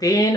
3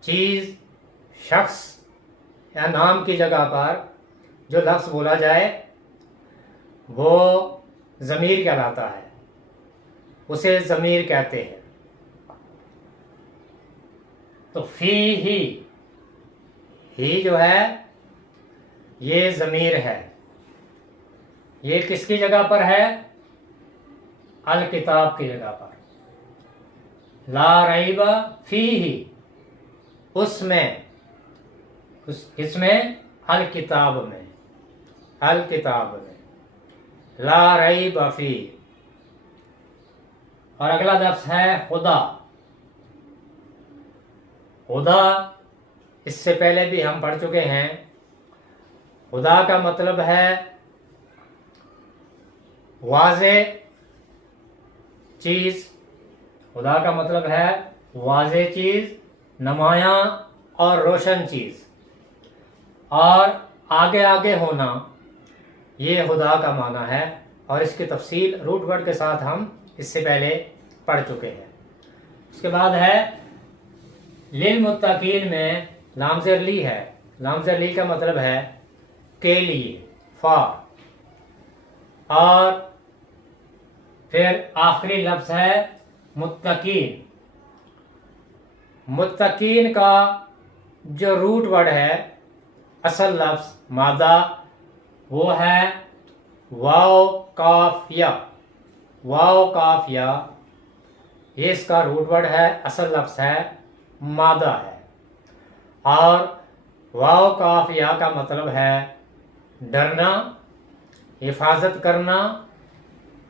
چیز، شخص یا نام کی جگہ پر جو لفظ بولا جائے وہ ضمیر کہلاتا ہے، اسے ضمیر کہتے ہیں۔ تو ہی جو ہے یہ ضمیر ہے، یہ کس کی جگہ پر ہے؟ الکتاب کی جگہ پر۔ لا ریب فیہ، اس میں الکتاب میں، الکتاب میں لا ریب فیہ۔ اور اگلا لفظ ہے خدا۔ خدا اس سے پہلے بھی ہم پڑھ چکے ہیں۔ خدا کا مطلب ہے واضح چیز، خدا کا مطلب ہے واضح چیز، نمایاں اور روشن چیز، اور آگے آگے ہونا، یہ خدا کا معنی ہے۔ اور اس کی تفصیل روٹ ورڈ کے ساتھ ہم اس سے پہلے پڑھ چکے ہیں۔ اس کے بعد ہے للمتقین میں لام زیر لی ہے۔ لام زیر لی کا مطلب ہے کے لیے، فار۔ اور پھر آخری لفظ ہے متقین۔ متقین کا جو روٹ ورڈ ہے، اصل لفظ مادہ، وہ ہے واو کاف یا۔ واو کاف یا، یہ اس کا روٹ ورڈ ہے، اصل لفظ ہے، مادہ ہے۔ اور واو کاف یا کا مطلب ہے ڈرنا، حفاظت کرنا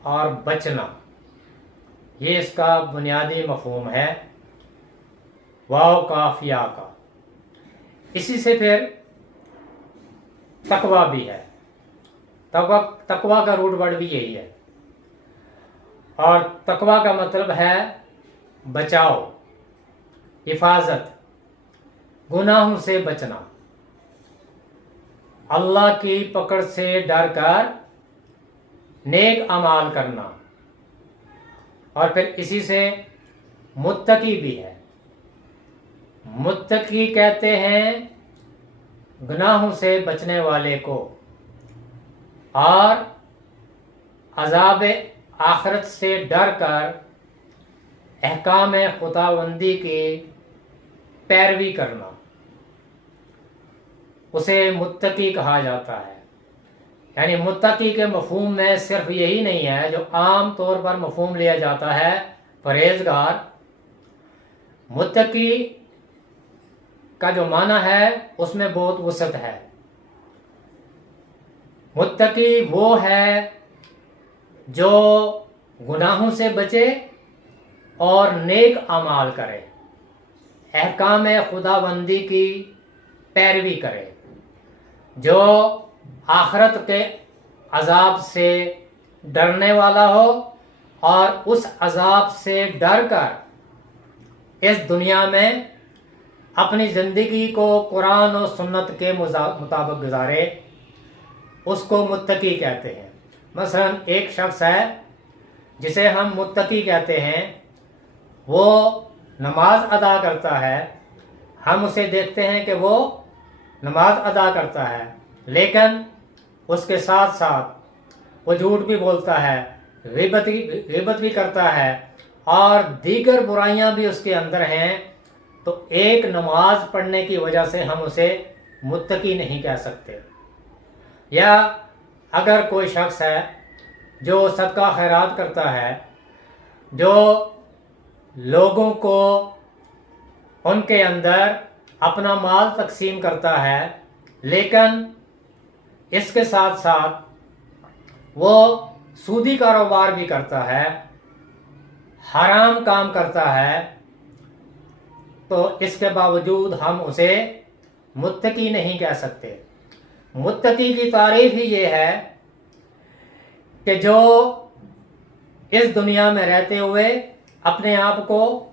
اور بچنا، یہ اس کا بنیادی مفہوم ہے واو کاف یا کا۔ اسی سے پھر تقویٰ بھی ہے۔ تقویٰ کا روٹ ورڈ بھی یہی ہے، اور تقویٰ کا مطلب ہے بچاؤ، حفاظت، گناہوں سے بچنا، اللہ کی پکڑ سے ڈر کر نیک اعمال کرنا۔ اور پھر اسی سے متقی بھی ہے۔ متقی کہتے ہیں گناہوں سے بچنے والے کو، اور عذاب آخرت سے ڈر کر احکام خداوندی کی پیروی کرنا، اسے متقی کہا جاتا ہے۔ یعنی متقی کے مفہوم میں صرف یہی نہیں ہے جو عام طور پر مفہوم لیا جاتا ہے پرہیزگار۔ متقی کا جو معنی ہے اس میں بہت وسعت ہے۔ متقی وہ ہے جو گناہوں سے بچے اور نیک اعمال کرے، احکام خداوندی کی پیروی کرے، جو آخرت کے عذاب سے ڈرنے والا ہو اور اس عذاب سے ڈر کر اس دنیا میں اپنی زندگی کو قرآن و سنت کے مطابق گزارے، اس کو متقی کہتے ہیں۔ مثلا ایک شخص ہے جسے ہم متقی کہتے ہیں، وہ نماز ادا کرتا ہے، ہم اسے دیکھتے ہیں کہ وہ نماز ادا کرتا ہے، لیکن اس کے ساتھ ساتھ وہ جھوٹ بھی بولتا ہے، غیبت بھی کرتا ہے، اور دیگر برائیاں بھی اس کے اندر ہیں، تو ایک نماز پڑھنے کی وجہ سے ہم اسے متقی نہیں کہہ سکتے۔ یا اگر کوئی شخص ہے جو صدقہ خیرات کرتا ہے، جو لوگوں کو ان کے اندر اپنا مال تقسیم کرتا ہے، لیکن اس کے ساتھ ساتھ وہ سودی کاروبار بھی کرتا ہے، حرام کام کرتا ہے، تو اس کے باوجود ہم اسے متقی نہیں کہہ سکتے۔ متقی کی تعریف ہی یہ ہے کہ جو اس دنیا میں رہتے ہوئے اپنے آپ کو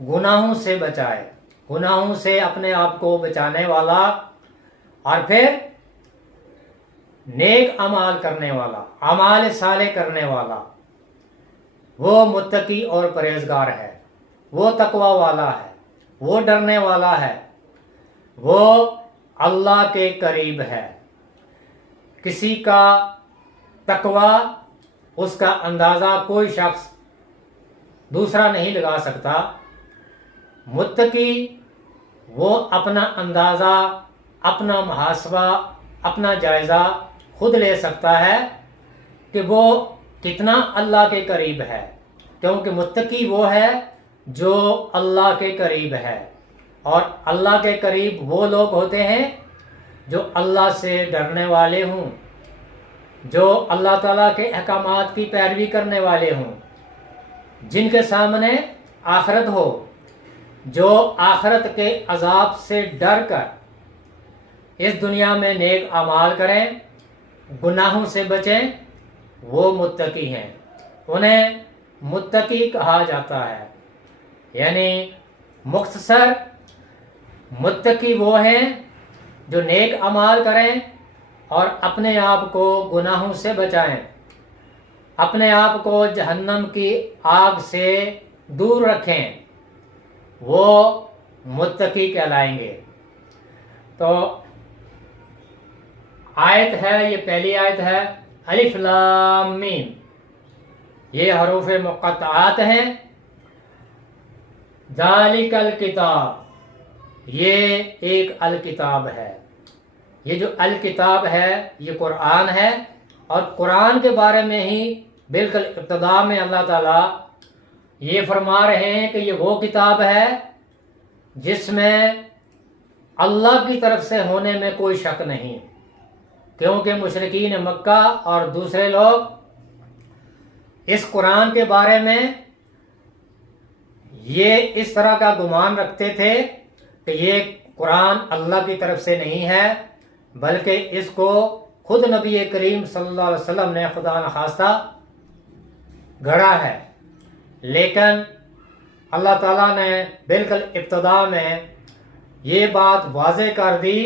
گناہوں سے بچائے، گناہوں سے اپنے آپ کو بچانے والا، اور پھر نیک اعمال کرنے والا، اعمال صالح کرنے والا، وہ متقی اور پرہیزگار ہے، وہ تقوی والا ہے، وہ ڈرنے والا ہے، وہ اللہ کے قریب ہے۔ کسی کا تقوی، اس کا اندازہ کوئی شخص دوسرا نہیں لگا سکتا۔ متقی وہ اپنا اندازہ، اپنا محاسبہ، اپنا جائزہ خود لے سکتا ہے کہ وہ کتنا اللہ کے قریب ہے، کیونکہ متقی وہ ہے جو اللہ کے قریب ہے، اور اللہ کے قریب وہ لوگ ہوتے ہیں جو اللہ سے ڈرنے والے ہوں، جو اللہ تعالیٰ کے احکامات کی پیروی کرنے والے ہوں، جن کے سامنے آخرت ہو، جو آخرت کے عذاب سے ڈر کر اس دنیا میں نیک اعمال کریں، گناہوں سے بچیں، وہ متقی ہیں۔ انہیں متقی کہا جاتا ہے۔ یعنی مختصر متقی وہ ہیں جو نیک اعمال کریں اور اپنے آپ کو گناہوں سے بچائیں، اپنے آپ کو جہنم کی آگ سے دور رکھیں، وہ متقی کہلائیں گے۔ تو آیت ہے، یہ پہلی آیت ہے، الف لام میم، یہ حروف مقطعات ہیں۔ ذالک الکتاب، یہ ایک الکتاب ہے۔ یہ جو الکتاب ہے یہ قرآن ہے، اور قرآن کے بارے میں ہی بالکل ابتدا میں اللہ تعالیٰ یہ فرما رہے ہیں کہ یہ وہ کتاب ہے جس میں اللہ کی طرف سے ہونے میں کوئی شک نہیں، کیونکہ مشرکین مکہ اور دوسرے لوگ اس قرآن کے بارے میں یہ اس طرح کا گمان رکھتے تھے کہ یہ قرآن اللہ کی طرف سے نہیں ہے، بلکہ اس کو خود نبی کریم صلی اللہ علیہ وسلم نے خدا نخواستہ گھڑا ہے۔ لیکن اللہ تعالیٰ نے بالکل ابتدا میں یہ بات واضح کر دی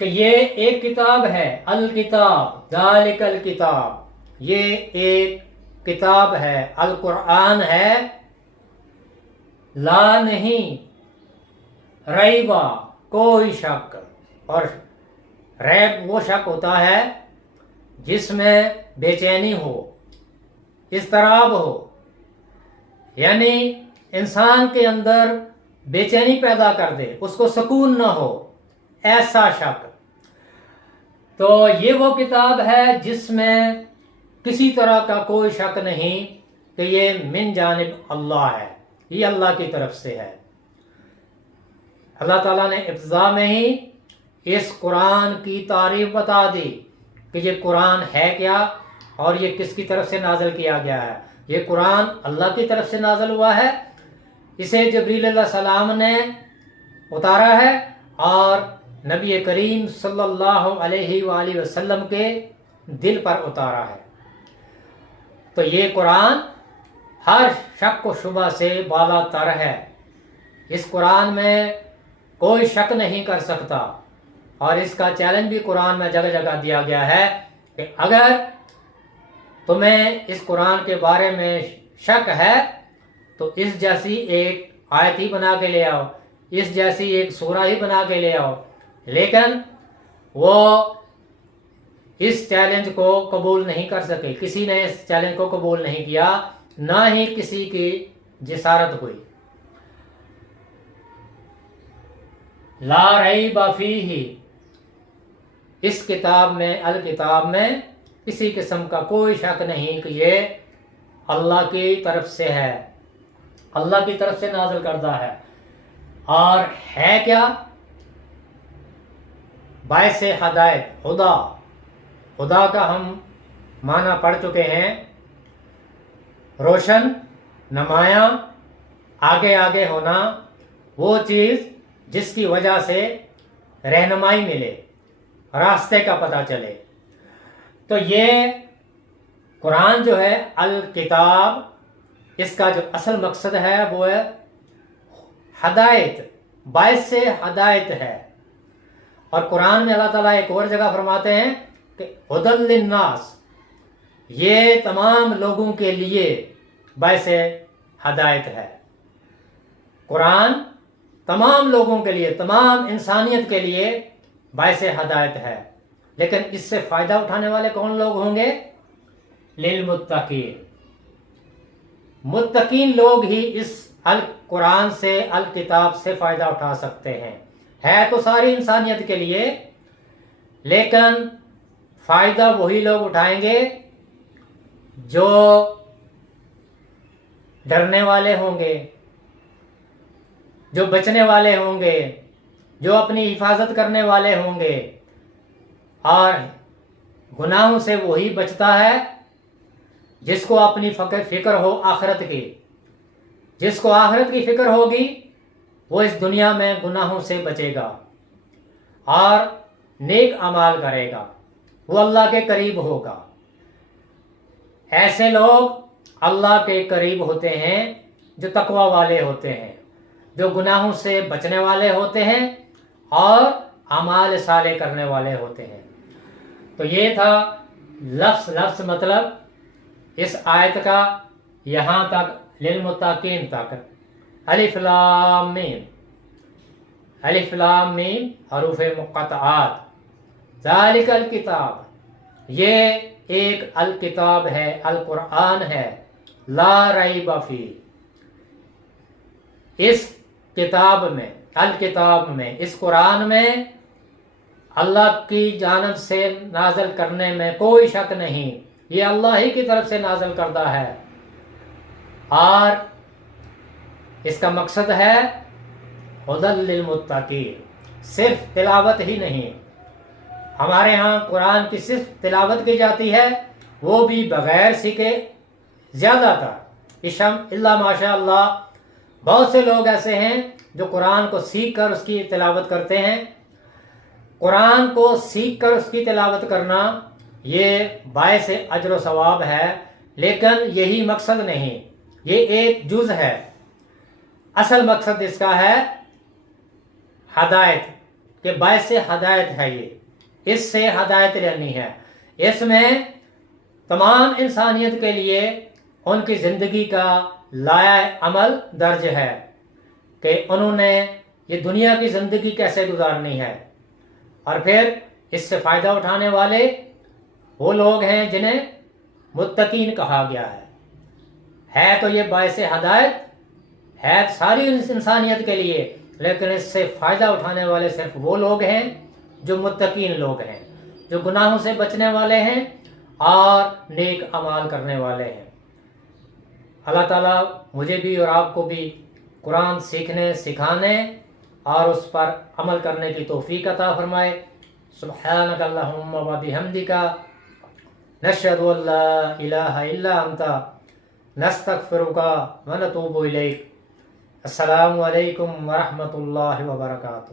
کہ یہ ایک کتاب ہے، الکتاب، ذالک الکتاب، یہ ایک کتاب ہے، القرآن ہے، لا نہیں، ریبا، کوئی شک، اور ریب وہ شک ہوتا ہے جس میں بے چینی ہو، اضطراب ہو، یعنی انسان کے اندر بے چینی پیدا کر دے، اس کو سکون نہ ہو، ایسا شک۔ تو یہ وہ کتاب ہے جس میں کسی طرح کا کوئی شک نہیں کہ یہ من جانب اللہ ہے، یہ اللہ کی طرف سے ہے۔ اللہ تعالیٰ نے ابتدا میں ہی اس قرآن کی تعریف بتا دی کہ یہ قرآن ہے کیا اور یہ کس کی طرف سے نازل کیا گیا ہے۔ یہ قرآن اللہ کی طرف سے نازل ہوا ہے، اسے جبریل علیہ السلام نے اتارا ہے اور نبی کریم صلی اللہ علیہ وآلہ وسلم کے دل پر اتارا ہے۔ تو یہ قرآن ہر شک و شبہ سے بالا تر ہے، اس قرآن میں کوئی شک نہیں کر سکتا، اور اس کا چیلنج بھی قرآن میں جگہ جگہ دیا گیا ہے کہ اگر تمہیں اس قرآن کے بارے میں شک ہے تو اس جیسی ایک آیت ہی بنا کے لے آؤ، اس جیسی ایک سورہ ہی بنا کے لے آؤ۔ لیکن وہ اس چیلنج کو قبول نہیں کر سکے، کسی نے اس چیلنج کو قبول نہیں کیا، نہ ہی کسی کی جسارت ہوئی۔ لا ریب فیہ، اس کتاب میں، الکتاب میں کسی قسم کا کوئی شک نہیں کہ یہ اللہ کی طرف سے ہے، اللہ کی طرف سے نازل کردہ ہے۔ اور ہے کیا؟ باعث ہدایت، خدا، خدا کا ہم معنی پڑھ چکے ہیں، روشن، نمایاں، آگے آگے ہونا، وہ چیز جس کی وجہ سے رہنمائی ملے، راستے کا پتہ چلے۔ تو یہ قرآن جو ہے الکتاب، اس کا جو اصل مقصد ہے وہ ہے ہدایت، باعث سے ہدایت ہے۔ اور قرآن میں اللہ تعالیٰ ایک اور جگہ فرماتے ہیں کہ ہدی للناس، یہ تمام لوگوں کے لیے باعث ہدایت ہے۔ قرآن تمام لوگوں کے لیے، تمام انسانیت کے لیے باعث ہدایت ہے، لیکن اس سے فائدہ اٹھانے والے کون لوگ ہوں گے؟ للمتقین، متقین لوگ ہی اس القرآن سے، الکتاب سے فائدہ اٹھا سکتے ہیں۔ ہے تو ساری انسانیت کے لیے، لیکن فائدہ وہی لوگ اٹھائیں گے جو ڈرنے والے ہوں گے، جو بچنے والے ہوں گے، جو اپنی حفاظت کرنے والے ہوں گے۔ اور گناہوں سے وہی بچتا ہے جس کو اپنی فکر ہو آخرت کی۔ جس کو آخرت کی فکر ہوگی وہ اس دنیا میں گناہوں سے بچے گا اور نیک اعمال کرے گا، وہ اللہ کے قریب ہوگا۔ ایسے لوگ اللہ کے قریب ہوتے ہیں جو تقوی والے ہوتے ہیں، جو گناہوں سے بچنے والے ہوتے ہیں اور اعمال صالح کرنے والے ہوتے ہیں۔ تو یہ تھا لفظ مطلب اس آیت کا یہاں تک، للمتقین تک۔ الف لام میم، الف لام میم حروف مقطعات۔ ذالک الکتاب، یہ ایک الکتاب ہے، القرآن ہے، لا ریب فیہ، اس کتاب میں، الکتاب میں، اس قرآن میں اللہ کی جانب سے نازل کرنے میں کوئی شک نہیں، یہ اللہ ہی کی طرف سے نازل کردہ ہے، اور اس کا مقصد ہے ہدی للمتقین۔ صرف تلاوت ہی نہیں، ہمارے ہاں قرآن کی صرف تلاوت کی جاتی ہے، وہ بھی بغیر سیکھے زیادہ تر، اشم اللہ ماشاء اللہ۔ بہت سے لوگ ایسے ہیں جو قرآن کو سیکھ کر اس کی تلاوت کرتے ہیں۔ قرآن کو سیکھ کر اس کی تلاوت کرنا یہ باعث اجر و ثواب ہے، لیکن یہی مقصد نہیں، یہ ایک جز ہے۔ اصل مقصد اس کا ہے ہدایت، کہ باعث ہدایت ہے، یہ اس سے ہدایت لینی ہے۔ اس میں تمام انسانیت کے لیے ان کی زندگی کا لائحہ عمل درج ہے کہ انہوں نے یہ دنیا کی زندگی کیسے گزارنی ہے، اور پھر اس سے فائدہ اٹھانے والے وہ لوگ ہیں جنہیں متقین کہا گیا ہے تو یہ باعث ہدایت ہے ساری انسانیت کے لیے، لیکن اس سے فائدہ اٹھانے والے صرف وہ لوگ ہیں جو متقین لوگ ہیں، جو گناہوں سے بچنے والے ہیں اور نیک اعمال کرنے والے ہیں۔ اللہ تعالیٰ مجھے بھی اور آپ کو بھی قرآن سیکھنے، سکھانے اور اس پر عمل کرنے کی توفیق عطا فرمائے۔ سبحانک اللہم و بحمدک، نشہد ان لا الہ الا انت، نستغفرک و نتوب الیک۔ السلام علیکم ورحمۃ اللہ وبرکاتہ۔